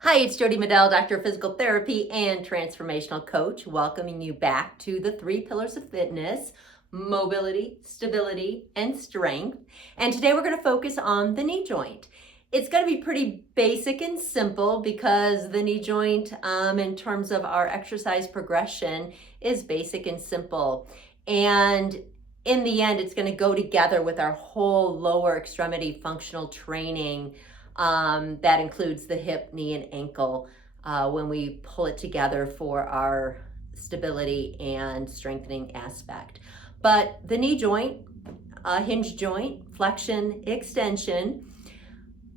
Hi, it's Jodi Medell, Doctor of Physical Therapy and Transformational Coach, welcoming you back to the 3 pillars of fitness: mobility, stability, and strength. And today we're going to focus on the knee joint. It's going to be pretty basic and simple because the knee joint, in terms of our exercise progression, is basic and simple. And in the end, it's going to go together with our whole lower extremity functional training. That includes the hip, knee, and ankle when we pull it together for our stability and strengthening aspect. But the knee joint, hinge joint, flexion, extension.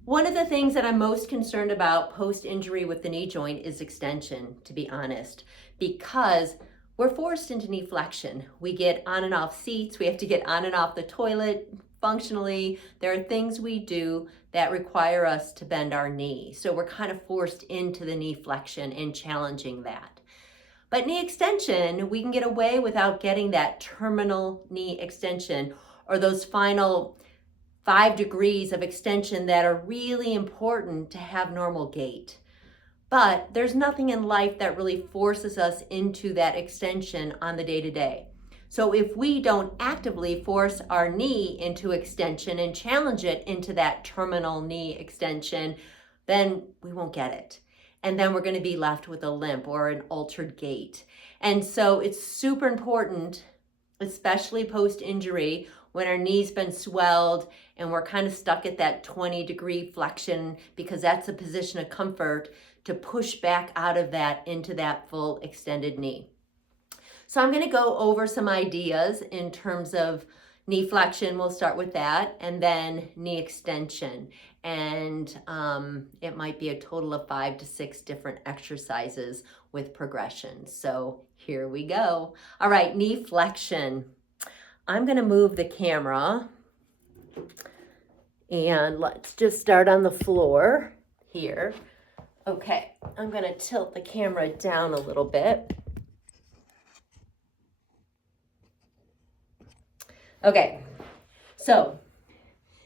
One of the things that I'm most concerned about post-injury with the knee joint is extension, to be honest, because we're forced into knee flexion. We get on and off seats, we have to get on and off the toilet. Functionally, there are things we do that require us to bend our knee. So we're kind of forced into the knee flexion and challenging that. But knee extension, we can get away without getting that terminal knee extension or those final 5 degrees of extension that are really important to have normal gait. But there's nothing in life that really forces us into that extension on the day-to-day. So if we don't actively force our knee into extension and challenge it into that terminal knee extension, then we won't get it. And then we're going to be left with a limp or an altered gait. And so it's super important, especially post-injury, when our knee's been swelled and we're kind of stuck at that 20-degree flexion, because that's a position of comfort, to push back out of that into that full extended knee. So I'm going to go over some ideas in terms of knee flexion. We'll start with that, and then knee extension. And it might be a total of 5 to 6 different exercises with progression. So here we go. All right, knee flexion. I'm going to move the camera, and let's just start on the floor here. Okay, I'm going to tilt the camera down a little bit. Okay, so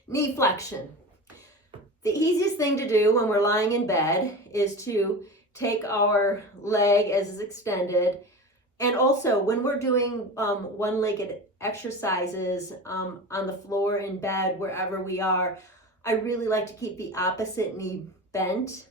knee flexion. The easiest thing to do when we're lying in bed is to take our leg as is extended. And also when we're doing one-legged exercises on the floor, in bed, wherever we are, I really like to keep the opposite knee bent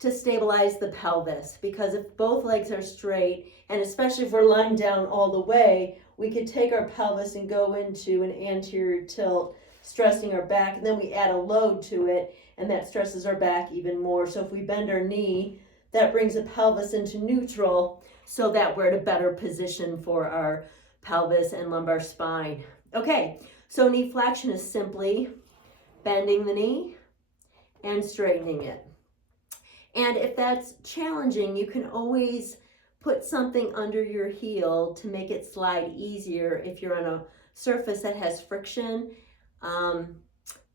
to stabilize the pelvis, because if both legs are straight, and especially if we're lying down all the way, we could take our pelvis and go into an anterior tilt, stressing our back, and then we add a load to it, and that stresses our back even more. So if we bend our knee, that brings the pelvis into neutral so that we're at a better position for our pelvis and lumbar spine. Okay, so knee flexion is simply bending the knee and straightening it. And if that's challenging, you can always put something under your heel to make it slide easier. If you're on a surface that has friction,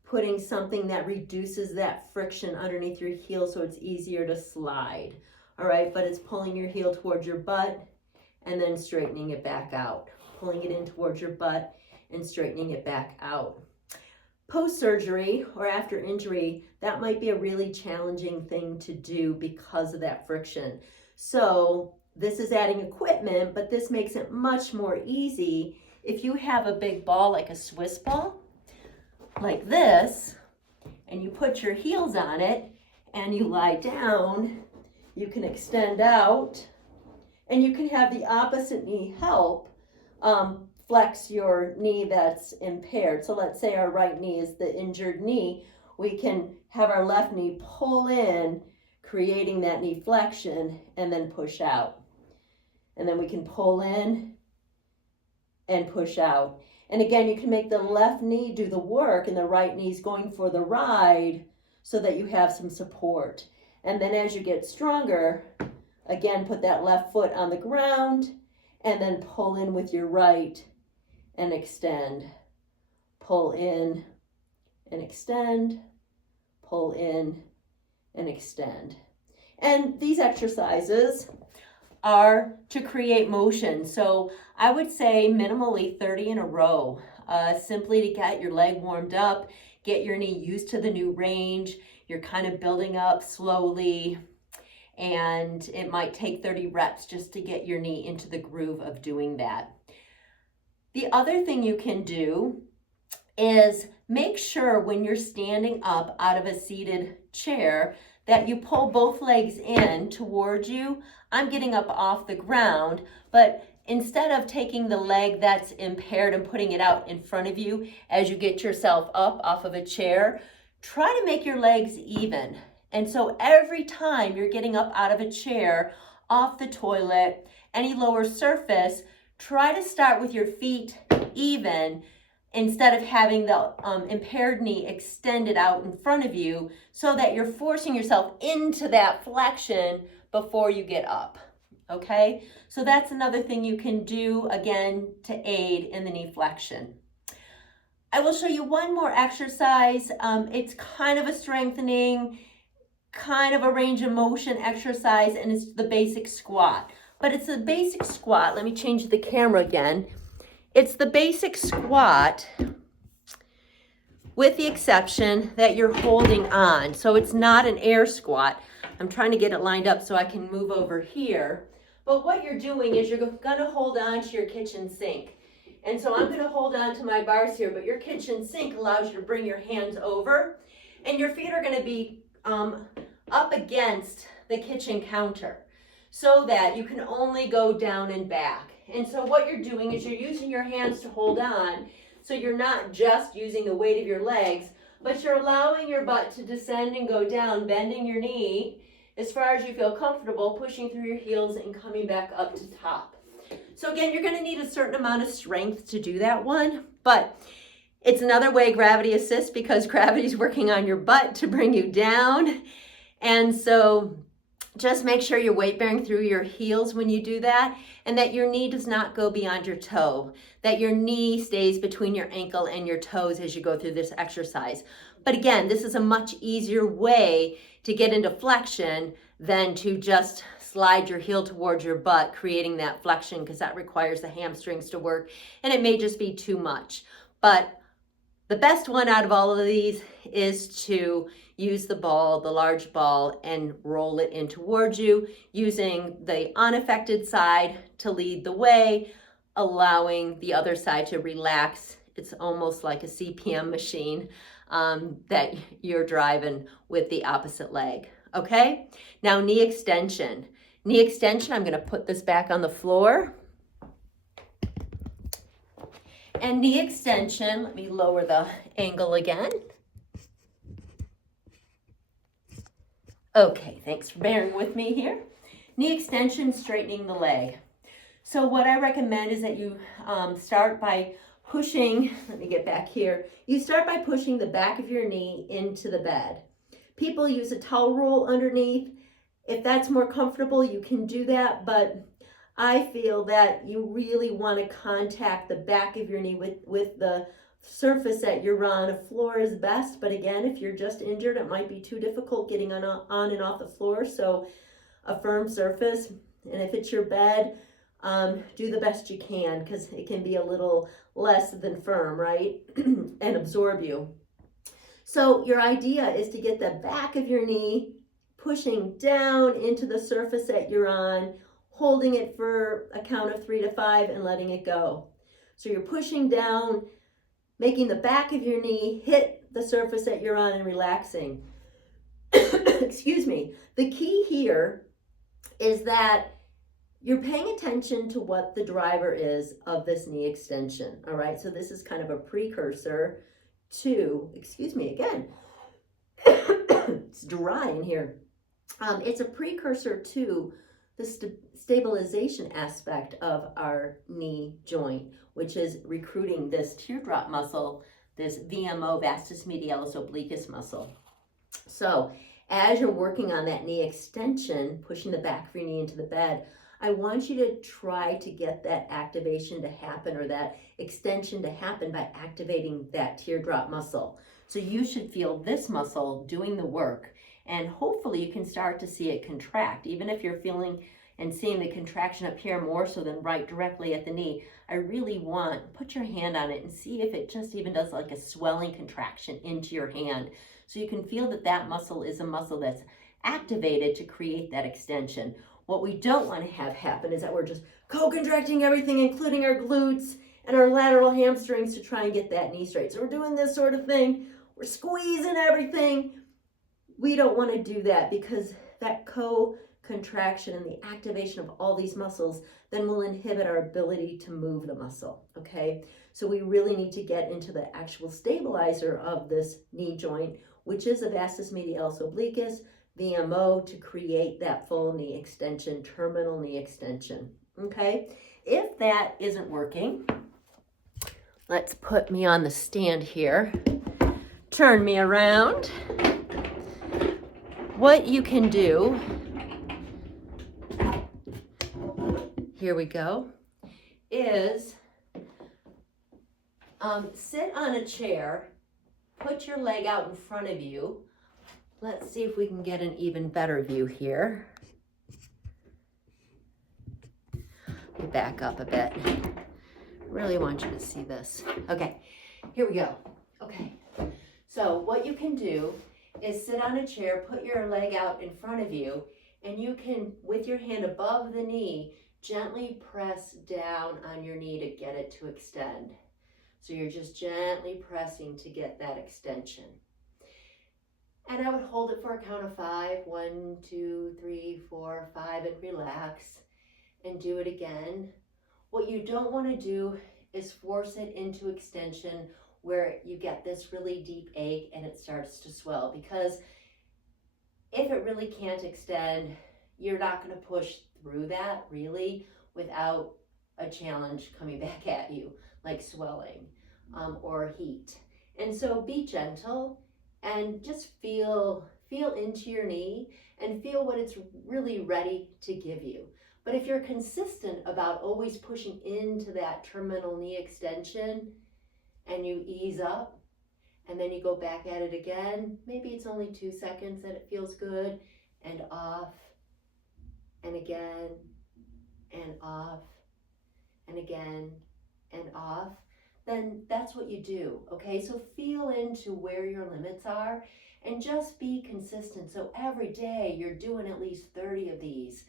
putting something that reduces that friction underneath your heel so it's easier to slide. All right, but it's pulling your heel towards your butt and then straightening it back out. Pulling it in towards your butt and straightening it back out. Post-surgery or after injury, that might be a really challenging thing to do because of that friction. So this is adding equipment, but this makes it much more easy. If you have a big ball like a Swiss ball, like this, and you put your heels on it and you lie down, you can extend out and you can have the opposite knee help flex your knee that's impaired. So let's say our right knee is the injured knee. We can have our left knee pull in, creating that knee flexion, and then push out. And then we can pull in and push out. And again, you can make the left knee do the work and the right knee's going for the ride so that you have some support. And then as you get stronger, again, put that left foot on the ground and then pull in with your right and extend. Pull in and extend, pull in and extend. And these exercises are to create motion. So I would say minimally 30 in a row, simply to get your leg warmed up, get your knee used to the new range. You're kind of building up slowly, and it might take 30 reps just to get your knee into the groove of doing that. The other thing you can do is make sure when you're standing up out of a seated chair that you pull both legs in towards you. I'm getting up off the ground, but instead of taking the leg that's impaired and putting it out in front of you as you get yourself up off of a chair, try to make your legs even. And so every time you're getting up out of a chair, off the toilet, any lower surface, try to start with your feet even instead of having the impaired knee extended out in front of you, so that you're forcing yourself into that flexion before you get up, okay? So that's another thing you can do, again, to aid in the knee flexion. I will show you one more exercise. It's kind of a strengthening, kind of a range of motion exercise, and it's the basic squat. But it's a basic squat. Let me change the camera again. It's the basic squat with the exception that you're holding on. So it's not an air squat. I'm trying to get it lined up so I can move over here. But what you're doing is you're gonna hold on to your kitchen sink. And so I'm gonna hold on to my bars here, but your kitchen sink allows you to bring your hands over, and your feet are gonna be up against the kitchen counter so that you can only go down and back. And so what you're doing is you're using your hands to hold on, so you're not just using the weight of your legs, but you're allowing your butt to descend and go down, bending your knee as far as you feel comfortable, pushing through your heels and coming back up to top. So again, you're gonna need a certain amount of strength to do that one, but it's another way gravity assists, because gravity is working on your butt to bring you down. And so just make sure you're weight bearing through your heels when you do that, and that your knee does not go beyond your toe, that your knee stays between your ankle and your toes as you go through this exercise. But again, this is a much easier way to get into flexion than to just slide your heel towards your butt, creating that flexion, because that requires the hamstrings to work, and it may just be too much. But the best one out of all of these is to use the ball, the large ball, and roll it in towards you, using the unaffected side to lead the way, allowing the other side to relax. It's almost like a CPM machine that you're driving with the opposite leg, okay? Now knee extension. Knee extension, I'm gonna put this back on the floor. And knee extension, let me lower the angle again. Okay, thanks for bearing with me here. Knee extension, straightening the leg. So what I recommend is that you start by pushing, let me get back here. You start by pushing the back of your knee into the bed. People use a towel roll underneath. If that's more comfortable, you can do that, but I feel that you really want to contact the back of your knee with the surface that you're on. A floor is best, but again, if you're just injured, it might be too difficult getting on and off the floor. So a firm surface, and if it's your bed, do the best you can, because it can be a little less than firm, right? And absorb you. So your idea is to get the back of your knee pushing down into the surface that you're on, holding it for a count of 3 to 5 and letting it go. So you're pushing down, making the back of your knee hit the surface that you're on and relaxing. Excuse me. The key here is that you're paying attention to what the driver is of this knee extension, all right? So this is kind of a precursor to, excuse me again, it's dry in here. It's a precursor to the stabilization aspect of our knee joint, which is recruiting this teardrop muscle, this VMO, vastus medialis obliquus muscle. So as you're working on that knee extension, pushing the back of your knee into the bed, I want you to try to get that activation to happen, or that extension to happen, by activating that teardrop muscle. So you should feel this muscle doing the work, and hopefully you can start to see it contract. Even if you're feeling and seeing the contraction up here more so than right directly at the knee, I really want, put your hand on it and see if it just even does like a swelling contraction into your hand. So you can feel that that muscle is a muscle that's activated to create that extension. What we don't want to have happen is that we're just co-contracting everything, including our glutes and our lateral hamstrings, to try and get that knee straight. So we're doing this sort of thing. We're squeezing everything. We don't want to do that, because that co-contraction and the activation of all these muscles then will inhibit our ability to move the muscle, okay? So we really need to get into the actual stabilizer of this knee joint, which is the vastus medialis obliquus, VMO, to create that full knee extension, terminal knee extension, okay? If that isn't working, let's put me on the stand here. Turn me around. What you can do, here we go, is sit on a chair, put your leg out in front of you. Let's see if we can get an even better view here. Let me back up a bit. Really want you to see this. Okay, here we go. Okay, so what you can do is sit on a chair, put your leg out in front of you, and you can, with your hand above the knee, gently press down on your knee to get it to extend. So you're just gently pressing to get that extension. And I would hold it for a count of 5. 1, 2, 3, 4, 5, and relax, and do it again. What you don't want to do is force it into extension where you get this really deep ache and it starts to swell, because if it really can't extend, you're not going to push through that really without a challenge coming back at you, like swelling or heat. And so be gentle and just feel into your knee and feel what it's really ready to give you. But if you're consistent about always pushing into that terminal knee extension, and you ease up and then you go back at it again, maybe it's only 2 seconds that it feels good, and off, and again, and off, and again, and off, then that's what you do, okay? So feel into where your limits are and just be consistent. So every day you're doing at least 30 of these,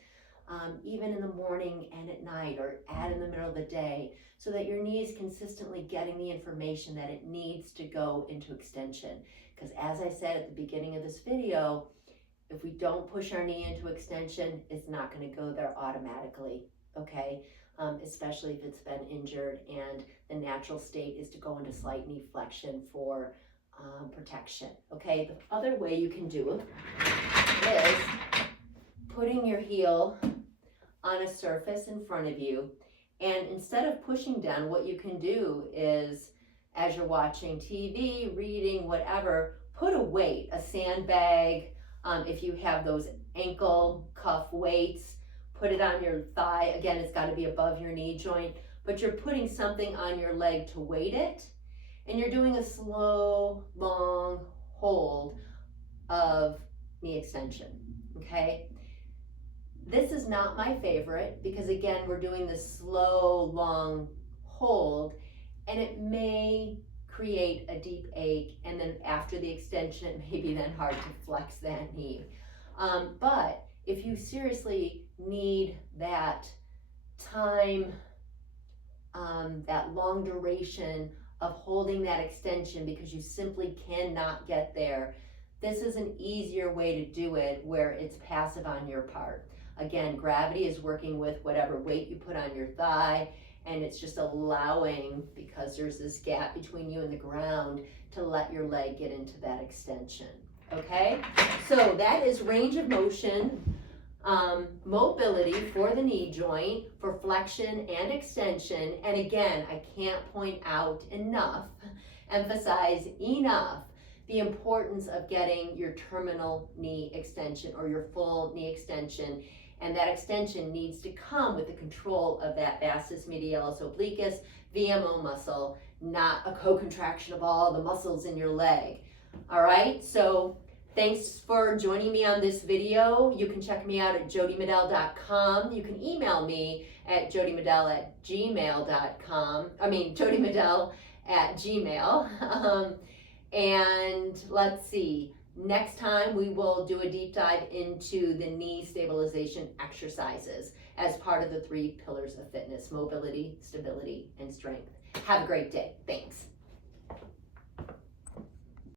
even in the morning and at night, or in the middle of the day, so that your knee is consistently getting the information that it needs to go into extension. Because as I said at the beginning of this video, if we don't push our knee into extension, it's not going to go there automatically, okay? Especially if it's been injured and the natural state is to go into slight knee flexion for protection, okay? The other way you can do it is putting your heel on a surface in front of you, and instead of pushing down, what you can do is, as you're watching TV, reading, whatever, put a weight, a sandbag, if you have those ankle cuff weights, put it on your thigh. Again, it's got to be above your knee joint, but you're putting something on your leg to weight it, and you're doing a slow, long hold of knee extension, okay? This is not my favorite, because again, we're doing this slow, long hold, and it may create a deep ache, and then after the extension, it may be then hard to flex that knee. But if you seriously need that time, that long duration of holding that extension because you simply cannot get there, this is an easier way to do it where it's passive on your part. Again, gravity is working with whatever weight you put on your thigh, and it's just allowing, because there's this gap between you and the ground, to let your leg get into that extension, okay? So that is range of motion, mobility for the knee joint, for flexion and extension. And again, I can't point out enough, emphasize enough, the importance of getting your terminal knee extension or your full knee extension. And that extension needs to come with the control of that vastus medialis obliquus, VMO muscle, not a co-contraction of all the muscles in your leg. All right, so Thanks for joining me on this video. You can check me out at jodimedell.com. You can email me at jodimedell@gmail.com. jodimedell@gmail. And let's see, next time we will do a deep dive into the knee stabilization exercises as part of the 3 pillars of fitness: mobility, stability, and strength. Have a great day. Thanks.